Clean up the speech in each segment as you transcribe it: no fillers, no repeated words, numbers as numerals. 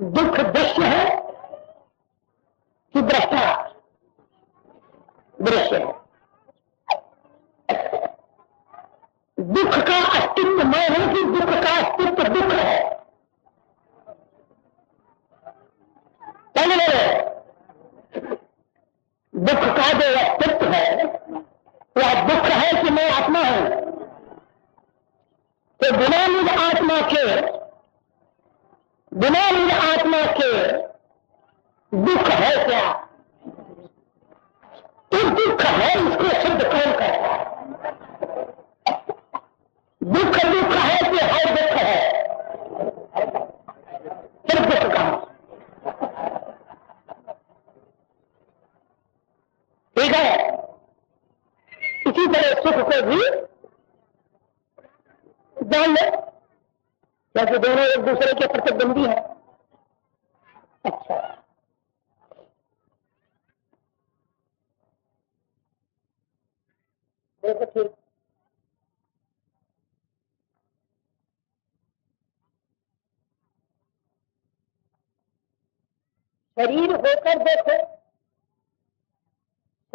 दुख दृश्य है कि दृष्टा दृश्य है? दुख का अस्तित्व मैं हूं कि दुख का अस्तित्व दुख है? पहले दुख का जो अस्तित्व है वह दुख है कि मैं आत्मा हूं? तो बिना निज आत्मा के दुख है क्या? तो दुख है, इसको सिद्ध कौन करता है? दुख दुख है कि है दुख है? फिर दुख कहां? ठीक है। इसी तरह सुख को भी जान ले, क्योंकि दोनों एक दूसरे के प्रतिद्वंदी हैं। अच्छा, देखो ठीक, शरीर होकर देखो,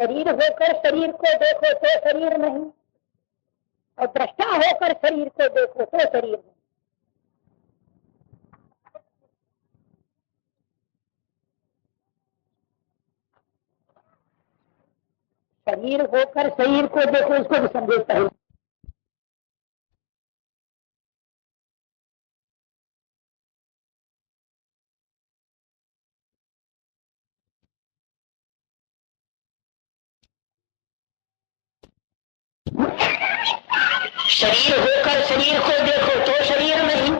शरीर होकर शरीर को देखो तो शरीर नहीं, और दृष्टा होकर शरीर को देखो तो शरीर नहीं। शरीर होकर शरीर को देखो, इसको भी समझता है। शरीर होकर शरीर को देखो तो शरीर नहीं,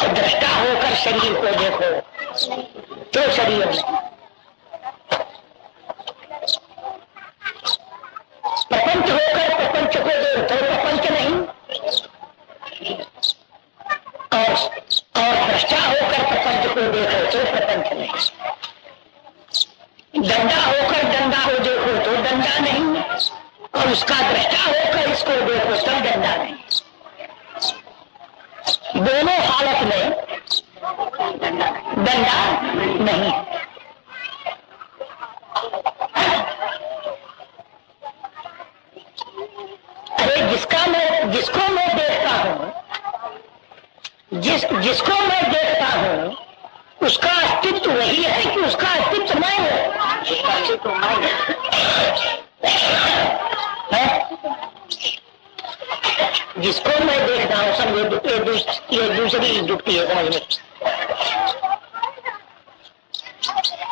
और दृष्टा होकर शरीर को देखो तो शरीर नहीं। प्रपंच होकर प्रपंच को देखो तो प्रपंच नहीं, और दृष्टा होकर प्रपंच को देखो तो प्रपंच नहीं। दंडा होकर दंडा हो देखो तो दंडा नहीं, और उसका दृष्टा होकर इसको देखो तब दंडा नहीं। दोनों हालत में दंडा नहीं। अरे जिसको मैं देखता हूं, जिसको मैं देखता हूं, उसका अस्तित्व वही है कि उसका अस्तित्व मैं हूं? उसका अस्तित्व मैं है। जिसको मैं देखता हूं, समझो ये दूसरी युक्ति है समझ में।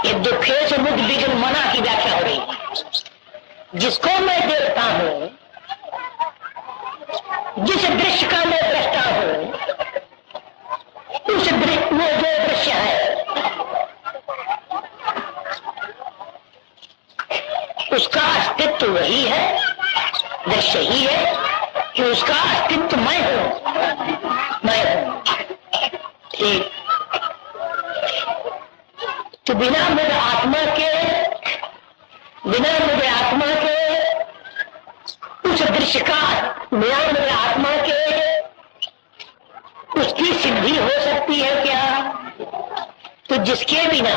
ये दुखे से मुक्त विघ्न मना की व्याख्या हो रही है। जिसको मैं देखता हूं, जिस दृश्य का मैं दृष्टा हूं, उस दृश्य वो जो दृश्य है उसका अस्तित्व वही है, दृश्य ही है कि उसका अस्तित्व मैं हूं, मैं हूं। ठीक। तो बिना मुझे आत्मा के उस दृश्य का, बिना मुझे आत्मा के उसकी सिद्धि हो सकती है क्या? तो जिसके बिना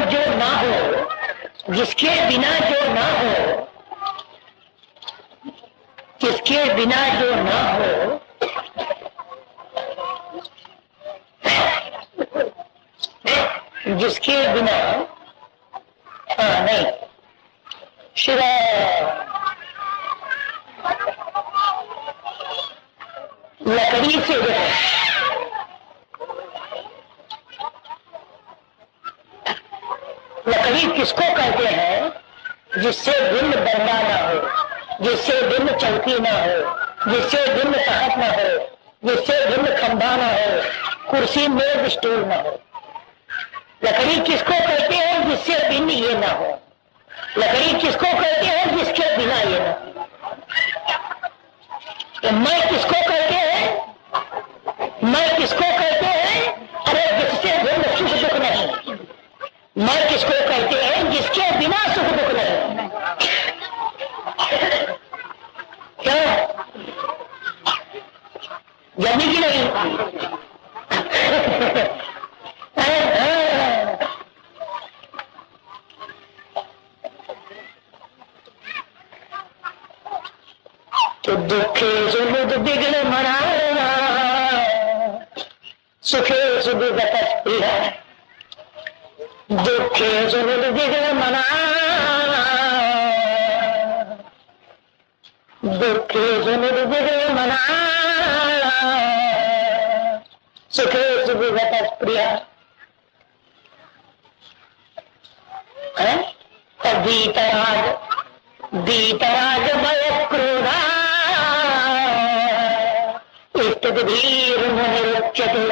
जो ना हो, जिसके बिना जो ना हो, जिसके बिना जो ना हो, जिसके बिना नहीं शिव लकड़ी से लकड़ी किसको कहते हैं? जिससे भिन्न डंडा ना हो, जिससे भिन्न चौकी ना हो, जिससे भिन्न तख्त ना हो, जिससे भिन्न खंभा ना हो, कुर्सी मेज स्टूल ना हो। लकड़ी किसको कहते हैं? जिससे भिन्न ये ना हो। लकड़ी किसको कहते हैं? जिसके बिना ये ना हो। तो मैं किसको कहते हैं? मैं किसको कहते हैं? अरे जिससे भिन्न सुख दुख नहीं। मैं किसको कहते हैं? जिसके बिना सुख दुख नहीं। जमी की नहीं। तो दुखे सुख विघ्न मनाना सुखे सुख प्रिया, दुखे सुख विघ्न मनाना दुखे सुख विघ्न मनाना सुखे सुख प्रिया। वीतराग भय क्रोधा धीर मुनिरुच्यते।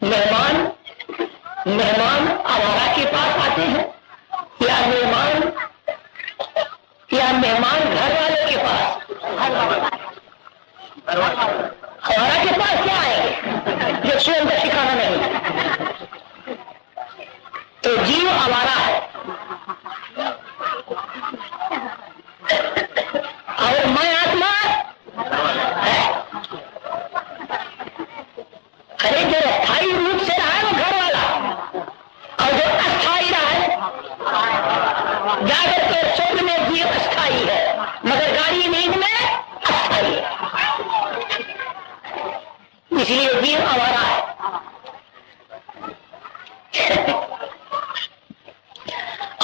मेहमान आवारा के पास आते हैं या मेहमान घर वाले के पास? आवारा के पास क्या आएंगे जो स्वयं का ठिकाना नहीं? तो जीव आवारा है और मैं आत्मा है। अरे जो स्थायी रूप से रहा है वो घर वाला, और जो अस्थायी रहा है जागृत के स्वप्न में जीव अस्थायी है, मगर गाढ़ी नींद में अस्थायी है, इसलिए जीव आवारा है।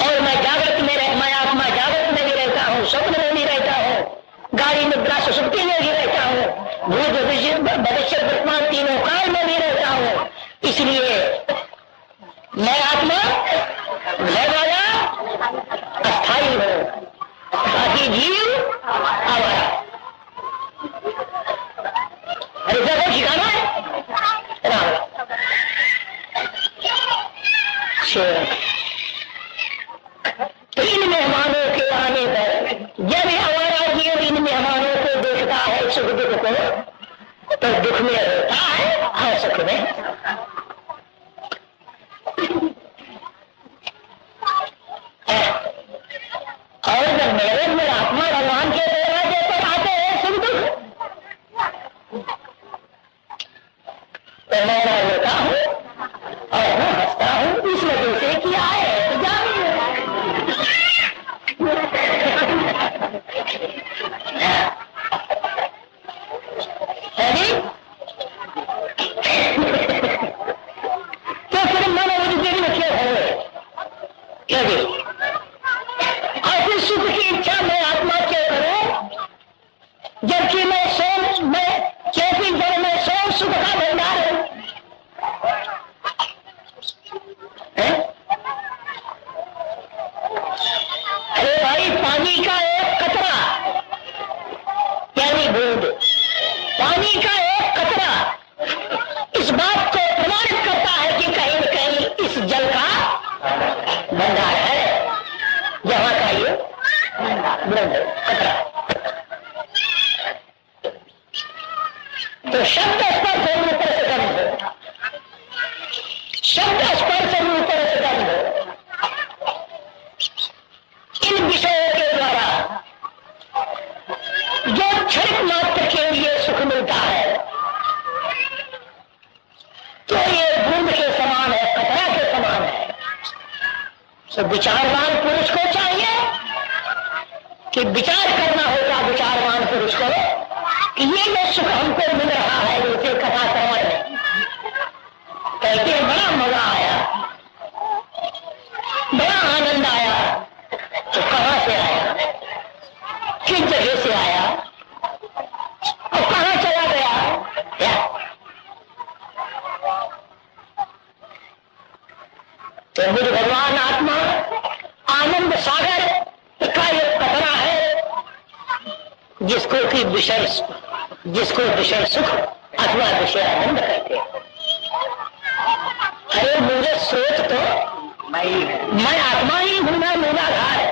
और मैं आत्मा जागृत में भी रहता हूँ, स्वप्न में भी रहता हूँ, गाड़ी निद्रा सुसुप्ति में भी रहता हूँ, भूत भविष्य वर्तमान तीनों काल में भी रहता हूँ। इसलिए मैं आत्मा घर वाला अस्थायी हूँ, बाकी जीव आवारा। अरे क्या वो ठिकाना है राम। तो इन मेहमानों के आने पर जब आवारा जीव इन मेहमानों को देखता है सुख दुख को, तो दुख में होता है और सुख में। और जब मेरे आत्मा भगवान के दरवाजे पर आते हैं सुख दुख, तो मैं रोता हूँ और मैं हंसता हूँ, इस वजह से कि आए तो जाने। तो फिर मन उद्विग्न क्यों हुए? क्योंकि और फिर सुख की इच्छा मैं आत्मा क्यों करूं, जबकि क्योंकि जब मैं स्वयं सुख का भंडार हूं। अरे भाई, पानी का एक कतरा यानी बूंद, पानी का एक कतरा इस बात को प्रमाणित करता है कि कहीं न कहीं इस जल का भंडार है, जहां का ये बूंद कतरा। तो शब्द स्पर्श रूप से गंध, शब्द स्पर्श रूप से गंध, इन विषयों के द्वारा जो क्षणिक मात्र के लिए सुख मिलता है, तो ये बूंद के समान है, कतरा के समान है। तो विचारवान पुरुष को चाहिए कि विचार करना होगा, विचारवान पुरुष को, कि ये जो सुख हमको मिल रहा है इसे कथा श्रवण में कहते हैं बड़ा मजा आया, बड़ा आनंद आया। तो कहां से आया, किस जगह से आया और कहां चला गया? तो मुझे भगवान आत्मा आनंद सागर का एक कतरा है, जिसको विषय सुख अथवा विषय आनंद कहते हैं। अरे मुझे सोच तो मैं आत्मा ही हूं, मैं मूलाधार है।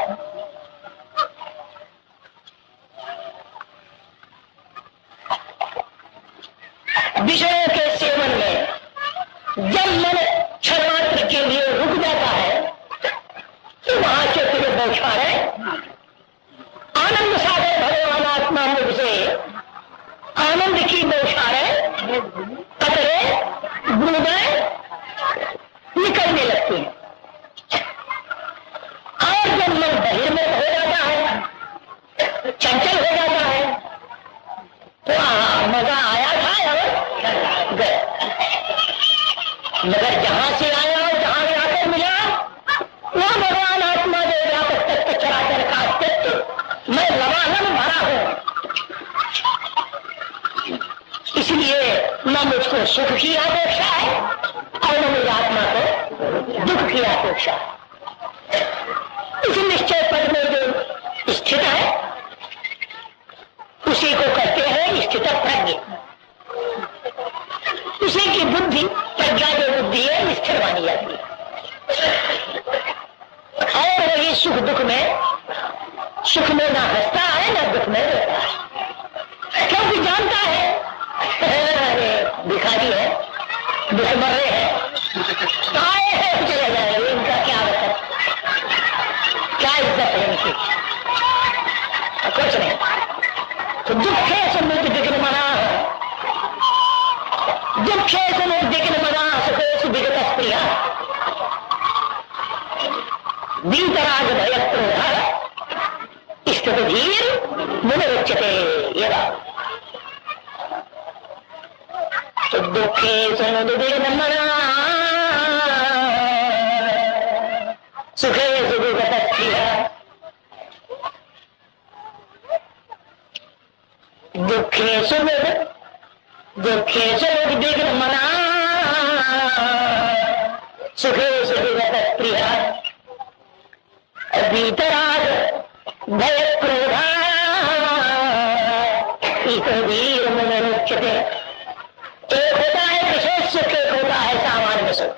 विषयों के सेवन में जब मन क्षण मात्र के लिए रुक जाता है, तो वहां से फिर बौछारें आनंद सागर भगवान आत्मा आनंद की बौछारें, कतरे, बूंदें निकलने लगती हैं। और जब मन बहिर्मुख हो जाता है, चंचल हो जाता है, तो मजा आया था और गया। मगर जहां से आया और जहां जाकर मिला, वह भगवान आत्मा जो व्यापक तत्व चराचर का अस्तित्व मैं लबालब भरा हूं। इसलिए न मुझको सुख की अपेक्षा है और न मुझ आत्मा को दुख की अपेक्षा है। इस निश्चय पद में जो स्थित है उसी को कहते हैं स्थित प्रज्ञ। उसी की बुद्धि, प्रज्ञा जो बुद्धि है, स्थिर मानी जाती है। और वही सुख दुख में, सुख में ना हंसता है ना दुख में रोता है, क्योंकि जानता है अरे भिखारी है, दुश्मन है, आए हैं चले जाएंगे, इनका क्या मतलब, क्या इज्जत है इनकी, कुछ नहीं। तो दुखे समुद्र विघ्न मना, दुखे समुद्र विघ्न मना, सुखे विगत प्रिया, वीतराग भय क्रोध स्थित धीर मुन उच्चते। ये बात तो दुखे समुद्र विघ्न मना, सुखे विगत प्रिया, दुखे समुद्र विघ्न मना, सुखे विगत प्रिया, वीतराग भय क्रोधा धीर मुन उच्चते। एक होता है विशेष सुख, एक होता है सामान्य सुख।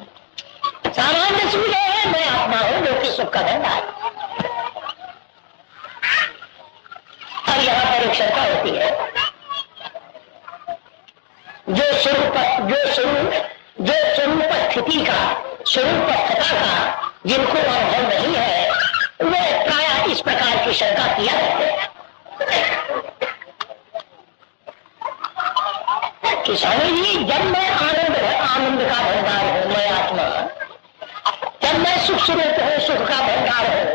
सामान्य सुख जो है मैं आत्मा हूं जो कि सुख का भंडार। और यहां पर एक शंका होती है, जो स्वरूप स्थिति का, स्वरूप सत्ता का जिनको अनुभव नहीं है, वे प्रायः इस प्रकार की शंका किया करते हैं कि स्वामी जी, जब मैं आनंद का भंडार हूं, मैं आत्मा, जब मैं सुख स्वरूप हूं, सुख का भंडार हूं,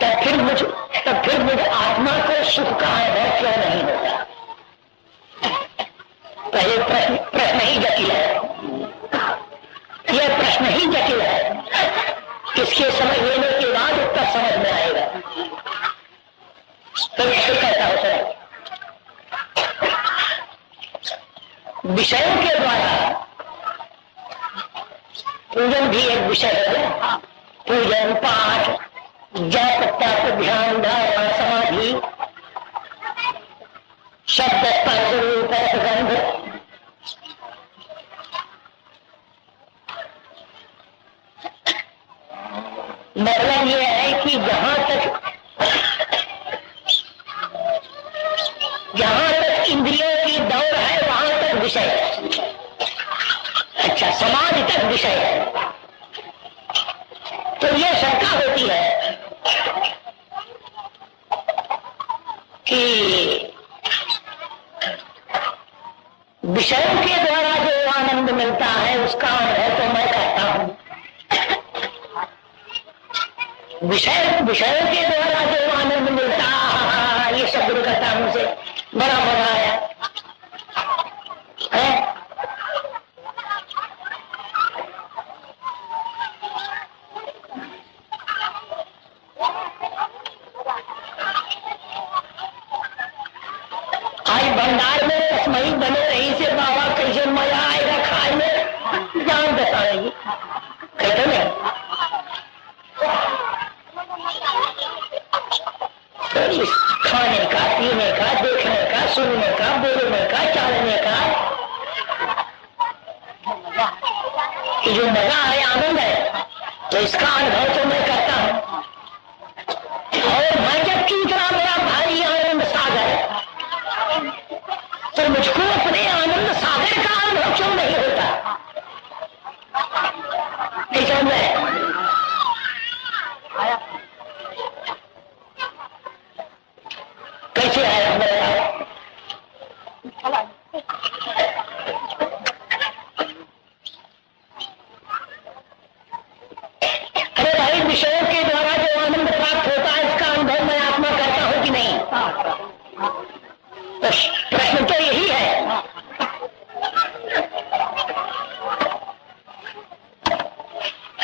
तब फिर मुझे आत्मा को सुख का अनुभव क्यों नहीं होता? पहले प्रश्न ही जटिल है, यह प्रश्न ही जटिल है। इसके समझ लेने के बाद उत्तर समझ में आएगा। तो कहता हो सर, विषयों के द्वारा पूजन भी एक विषय है। पूजन, पाठ, जप, तप, ध्यान, धारणा, समाधि, शब्द, स्पर्श, रूप, गंध, मतलब यह है कि जहां तक इंद्रियों की दौड़ है वहां तक विषय है। अच्छा, समाधि तक विषय है। तो यह शंका होती है कि विषयों के द्वारा जो आनंद मिलता है उसका अनुभव तो मैं करता हूं, विषयों के द्वारा जो आनंद मिलता है, ये शब्द करता हूं से बड़ा मजा आया है। आज भंडार में रसमई बने रही से बाबा कैसे मजा आएगा खाए में, जान बताएगी कहते नहीं। तो इस खाने का, पीने का, देखने का, सुनने का, बोलने का, चालने का जो मजा है, आनंद है, तो इसका अनुभव तो मैं करता हूं। और मैं जबकि इतना बड़ा भारी आनंद सागर, तो मुझको अपने आनंद सागर का अनुभव क्यों नहीं होता? कैसा मैं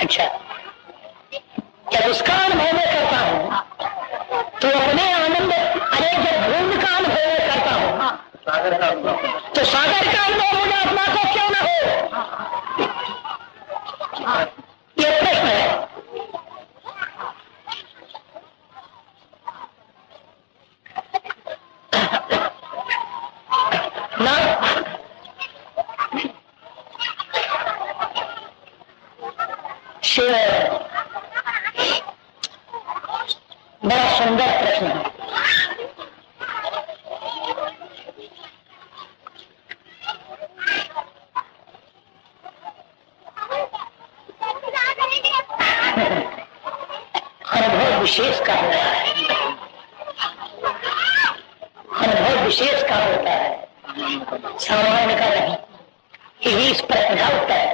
अच्छा, जब उसका अनुभव मैं करता हूँ तो अपने आनंद, अरे जब भूमि का अनुभव मैं करता हूँ तो सागर का अनुभव मुझे आत्मा को क्यों ना हो? ये प्रश्न है। ना बड़ा सुंदर प्रश्न है। अनुभव विशेष का होता है, अनुभव विशेष का होता है, सामान्य का नहीं। यही इस प्रश्न का उत्तर है।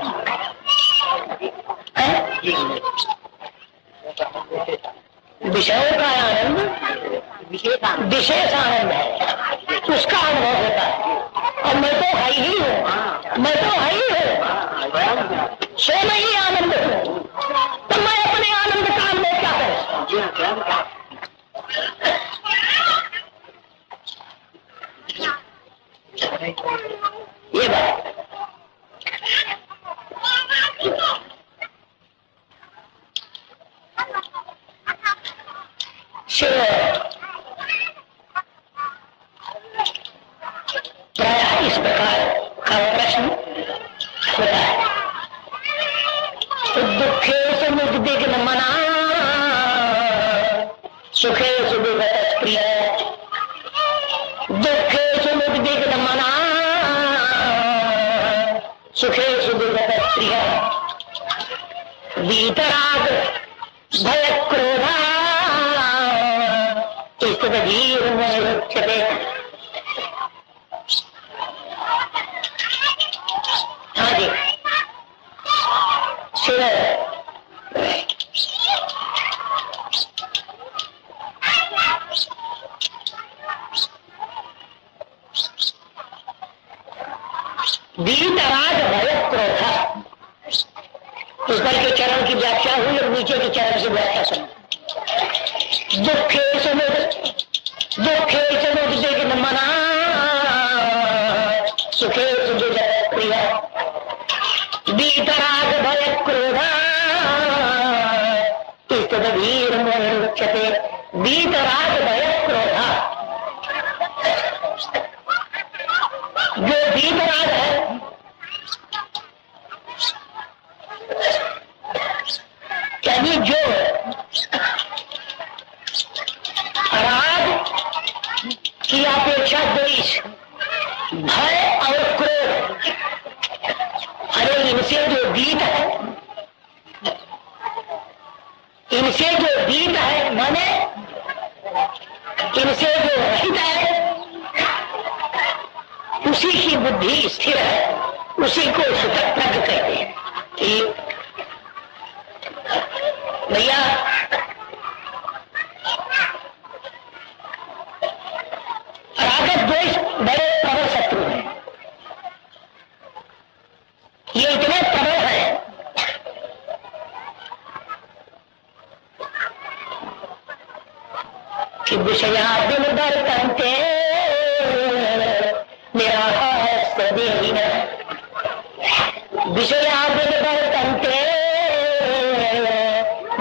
विषयों का आनंद विशेष आनंद है, उसका अनुभव होता है। और मैं तो है ही हूँ, मैं तो है ही हूँ, सो मैं ही आनंद हूँ, तो मैं अपने आनंद काल में क्या करूँ? ये बात प्रायः इस प्रकार का प्रश्न होता है। दुखेषु मुद्विग्न मना सुखेषु विगत प्रिय, दुखेषु मुद्विग्न मना सुखेषु विगत प्रिय, वीतराग भय क्रोधा धीर मुच्यते। हाँ जी, वीतराग भय क्रोधा, ऊपर के चरण की व्याख्या हुई और नीचे के चरण की व्याख्या सुनी। दुखेषु मुद्विग्न मना सुखेषु विगत प्रिय, वीतराग भय क्रोधा धीर मुच्यते। वीतराग भय क्रोधा, जो वीतराग है, यानी जो राग की अपेक्षा द्वेष, भय और क्रोध, अरे इनसे जो बीत है, इनसे जो बीत है, माने इनसे जो रहित है, उसी की बुद्धि स्थिर है, उसी को सुतप्रज्ञ कहते हैं। भैया राग द्वेष बड़े प्रबल शत्रु हैं। ये इतने प्रबल है कि विषयादिन वर्तन्ते निराहारस्तेन, विषयादिन वर्तन्ते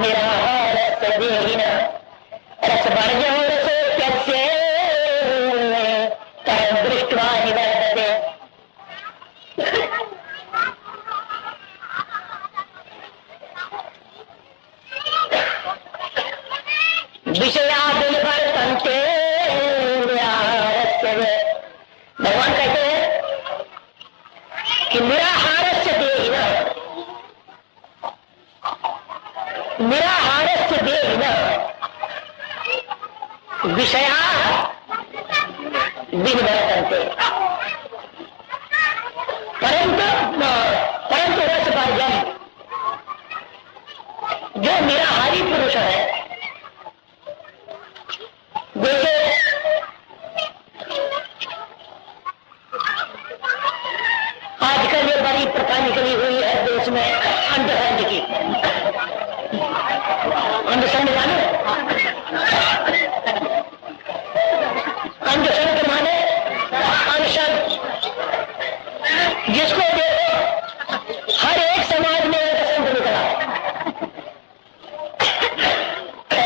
निराहारस्तेन, रसवर्जो रसोप्यस्य परं दृष्ट्वा निवर्तते। विषयादिन वर्तन्ते निराहारस्तेन, भगवान कहते हैं कि निराहारस्य देहिन, निराहारस्य देहिन विषयाः विनिवर्तन्ते, परंतु रसवर्जन, जो निराहारी पुरुष है, जैसे आजकल आजकल ये बड़ी प्रथा निकली हुई है देश में अंधश्रद्धा की। अंधश्रद्धा जाने, अंधश्रद्धा माने अंधश्रद्धा, जिसको देखो हर एक समाज में अंधश्रद्धा निकला है।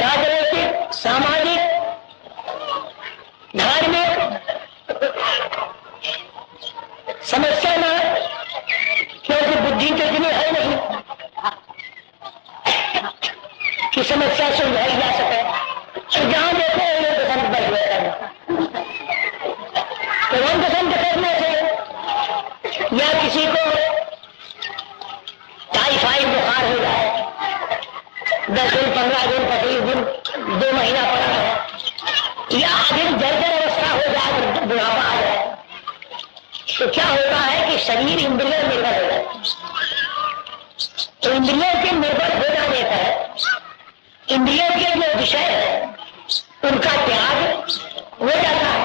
राजनीतिक, सामाजिक, धार्मिक समस्या ना, क्योंकि बुद्धि तो इतनी है नहीं कि समस्या सुलझाई जा सके। तो जहां देखो ये पसंद बढ़ गया, तो हम पसंद करने से या किसी को टाइफाइड बुखार हो जाए, 10 दिन 15 दिन 25 दिन 2 महीना पड़ा है, या अधिक जर्जर अवस्था हो जाए, बुढ़ापा आ जाए, तो क्या होता है कि शरीर इंद्रियों निर्भर हो जाता है। तो इंद्रियों के निर्भर हो जाने पर इंद्रियों के जो विषय है उनका त्याग हो जाता है।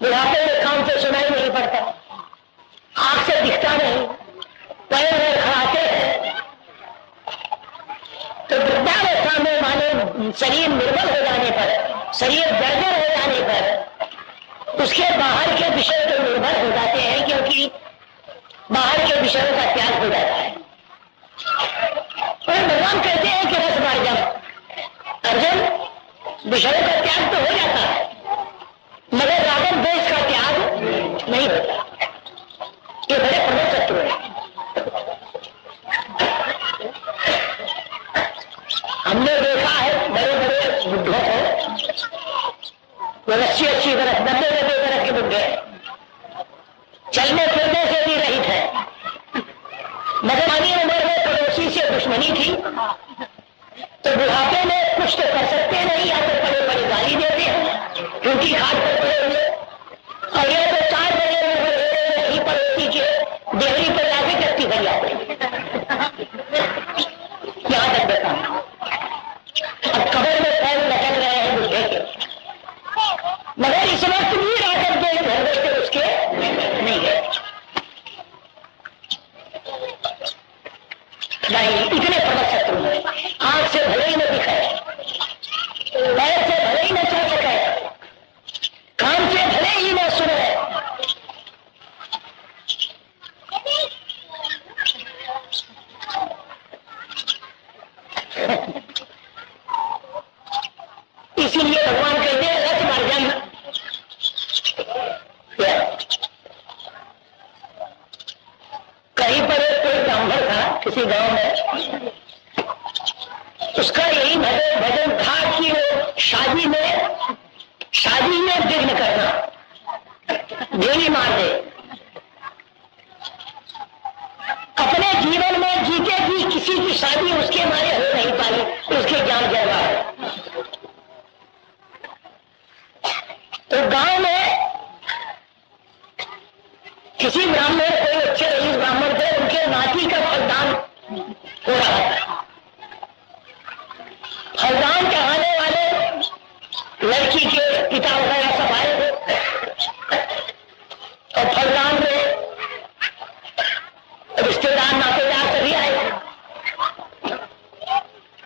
बुढ़ापे में कान से सुनाई नहीं पड़ता, आंख से दिखता नहीं, पैर में खड़ाते हैं। तो वृद्धावस्था में माने शरीर निर्बल हो जाने पर, शरीर जर्जर हो जाने पर उसके बाहर के विषय पर निर्भर हो जाते हैं, क्योंकि बाहर के विषयों का त्याग हो जाता है। और भगवान कहते हैं कि रस मार्जन, अर्जुन विषयों का त्याग तो हो जाता है मगर रागम द्वेष का त्याग नहीं होता। ये बड़े प्रमुख शत्रु हैं। हमने देखा है बड़े बड़े बुद्धों को, वो 80-80 वर्ष 90-90 वर्ष के बुढ़े चलने फिरने से भी रहित है, मगर आनी उम्र में पड़ोसी से दुश्मनी थी, तो बुढ़ापे में कुछ तो कर सकते नहीं, या तो बड़े बड़े गाली देते हैं क्योंकि खाट पर पड़े हुए, और या तो 4 बजे ही पड़ोसी के देहरी पर जाके टट्टी भर जाते हैं। यहां तक देखा, अब कबर में पैर लटक रहे हैं बुढ़े के, मगर इस वक्त भी राजन के घर बैठे उसके नहीं गए। नहीं, इतने प्रबल शत्रु हैं। आंख से भले ही न दिखाए, पैर से भले ही न चल सके, कान से भले ही न सुने, इसीलिए भगवान कहते हैं रस मार्जन। कहीं पर एक कोई ब्राह्मण था किसी गांव में, उसका यही भजन था कि वो शादी में विघ्न करना, देवी मार दे। अपने जीवन में जीते भी किसी की शादी उसके मारे हो नहीं पाई, उसके ज्ञान जगा है। तो गांव में किसी ब्राह्मण, कोई अच्छे रईस ब्राह्मण थे, उनके नाती का फलदान हो रहा था। फलदान चढ़ाने वाले लड़की के पिता वगैरह सब आए थे, और फलदान में रिश्तेदार नातेदार सभी आए थे।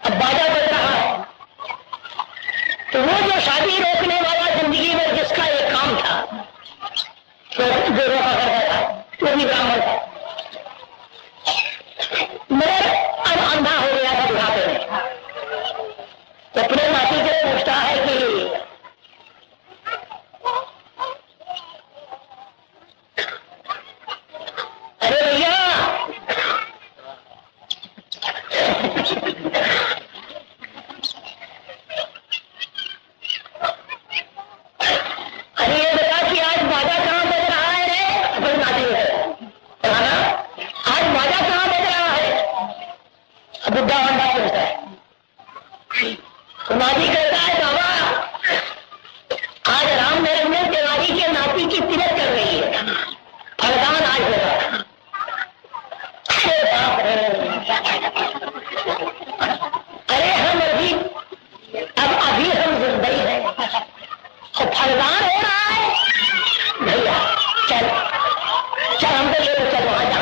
अब बाजा बज रहा है, तो वो जो शादी रोकने वाला जिंदगी में जिसका एक काम था, तो जो रोका करता था, वो भी ब्राह्मण था, मगर अब अंधा हो गया था बुढ़ापे में। तो अपने नाती से पूछता है कि अरे भैया, अरे ये बता कि आज बाजा कहां बज रहा है रे? अपने नाती है आज बाजा कहां बज रहा है? बुढ़ा अंडा पूछता है। तो नाती कहता है बाबा, आज राम निरंजन तिवारी के नाती की तिलक चल रही है, फलदान आज होगा। अरे बाप रे, अरे हम अभी हम जिंदा ही हैं और फलदान हो रहा है। भैया चल हम तो ले चल वहां जा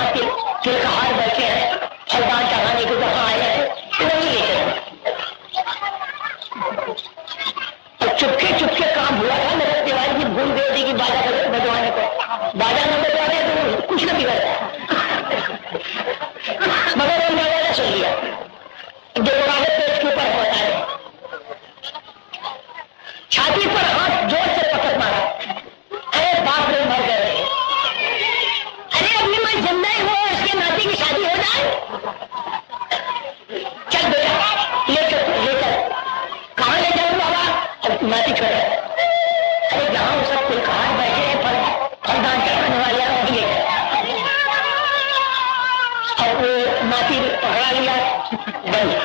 पकड़ा लिया बंद।